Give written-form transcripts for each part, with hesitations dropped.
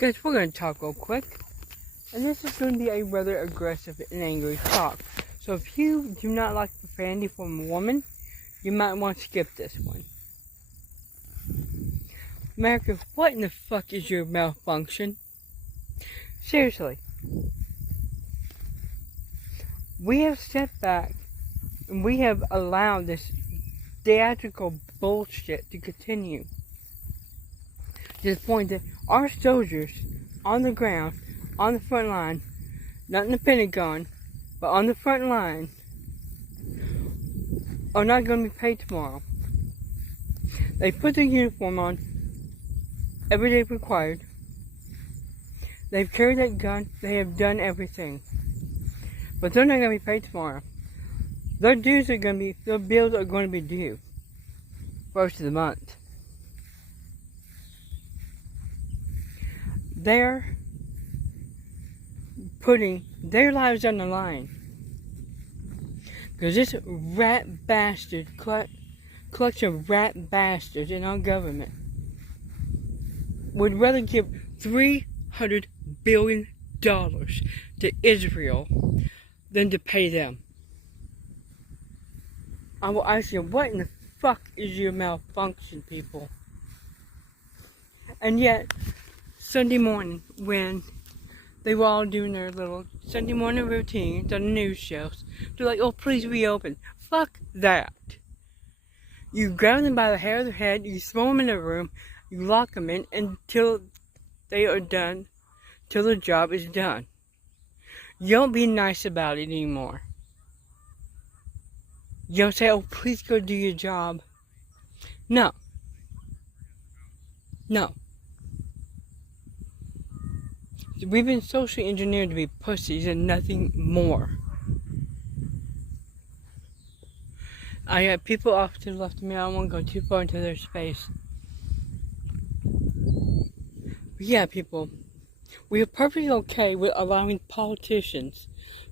Guys, we're going to talk real quick. And this is going to be a rather aggressive and angry talk. So if you do not like profanity from a woman, you might want to skip this one. America, what in the fuck is your malfunction? Seriously. We have stepped back and we have allowed this theatrical bullshit to continue. To the point that our soldiers on the ground, on the front line, not in the Pentagon, but on the front line, are not going to be paid tomorrow. They put their uniform on every day required. They've carried that gun. They have done everything. But they're not going to be paid tomorrow. Their bills are going to be due first of the month. They're putting their lives on the line. Because this rat bastard, collection of rat bastards in our government would rather give $300 billion to Israel than to pay them. I will ask you, what in the fuck is your malfunction, people? And yet, Sunday morning, when they were all doing their little Sunday morning routines on the news shows, they're like, oh, please reopen. Fuck that. You grab them by the hair of their head, you throw them in a room, you lock them in until they are done, till the job is done. You don't be nice about it anymore. You don't say, oh, please go do your job. No. No. We've been socially engineered to be pussies and nothing more. I have people off to the left of me. I don't want to go too far into their space. But yeah, people. We are perfectly okay with allowing politicians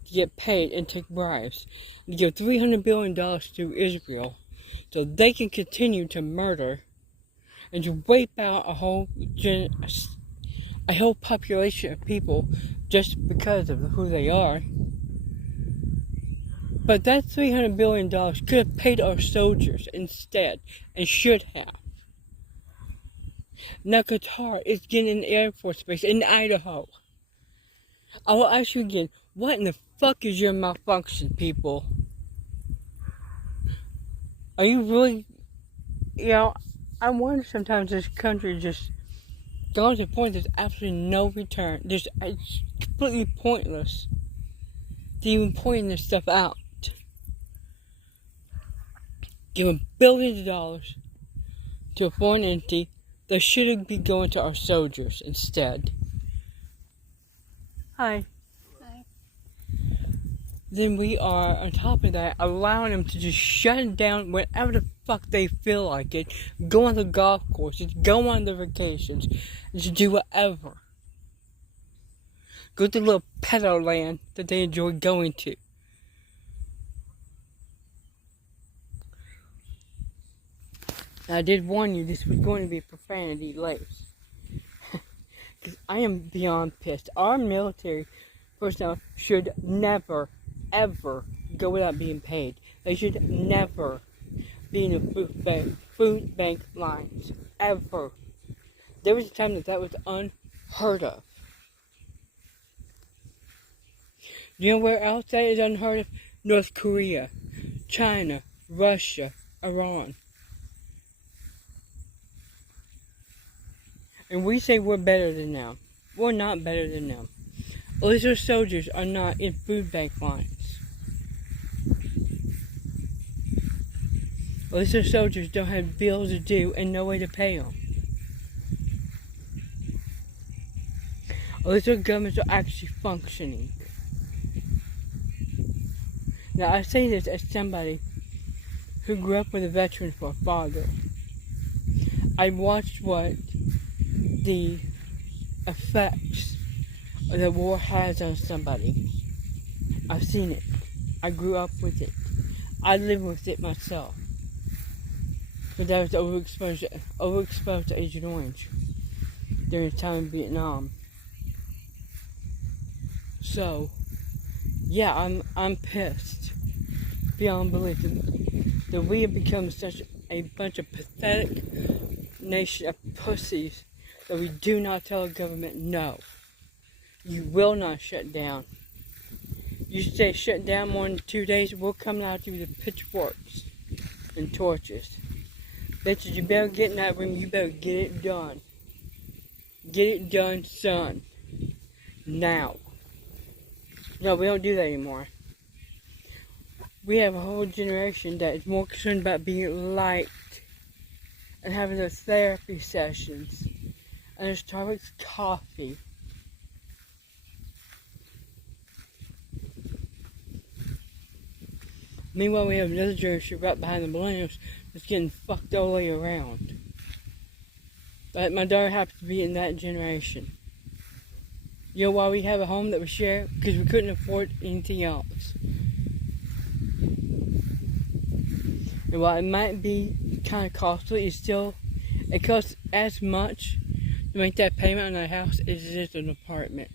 to get paid and take bribes. And give $300 billion to Israel so they can continue to murder and to wipe out a whole population of people just because of who they are. But that $300 billion could have paid our soldiers instead, and should have. Now Qatar is getting an Air Force base in Idaho. I will ask you again, what in the fuck is your malfunction, people? Are you really, I wonder sometimes this country just goes to the point there's absolutely no return. It's completely pointless to even point this stuff out. Giving billions of dollars to a foreign entity that should be going to our soldiers instead. Hi. Hi. Then we are, on top of that, allowing them to just shut it down whenever the fuck they feel like it. Go on the golf courses, go on their vacations, and just do whatever. Go to the little pedo land that they enjoy going to. Now, I did warn you this was going to be profanity laced. Because I am beyond pissed. Our military personnel should never, ever go without being paid. They should never be in the food bank lines. Ever. There was a time that was unheard of. You know where else that is unheard of? North Korea, China, Russia, Iran. And we say we're better than them. We're not better than them. At least our soldiers are not in food bank lines. At least our soldiers don't have bills to do and no way to pay them. At least our governments are actually functioning. Now, I say this as somebody who grew up with a veteran for a father. I watched what the effects that war has on somebody. I've seen it. I grew up with it. I live with it myself. But I was overexposed to Agent Orange during the time in Vietnam. So, yeah, I'm pissed beyond belief that we have become such a bunch of pathetic nation of pussies that we do not tell the government no. You will not shut down. You stay shut down more than 2 days, we'll come out to you with pitchforks and torches. Bitches, you better get in that room, you better get it done. Get it done, son. Now. No, we don't do that anymore. We have a whole generation that is more concerned about being liked and having their therapy sessions and their Starbucks coffee. Meanwhile, we have another generation right behind the millennials that's getting fucked all the way around. But my daughter happens to be in that generation. You know why we have a home that we share? Because we couldn't afford anything else. And while it might be kind of costly, it costs as much to make that payment on a house as it is an apartment.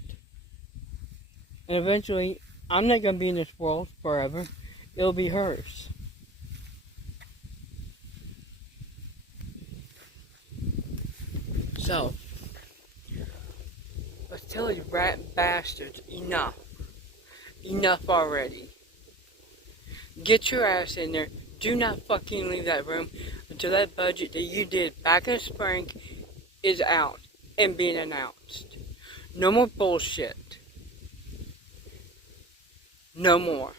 And eventually, I'm not going to be in this world forever. It'll be hers. So, let's tell you rat bastards, enough. Enough already. Get your ass in there. Do not fucking leave that room until that budget that you did back in the spring is out and being announced. No more bullshit. No more.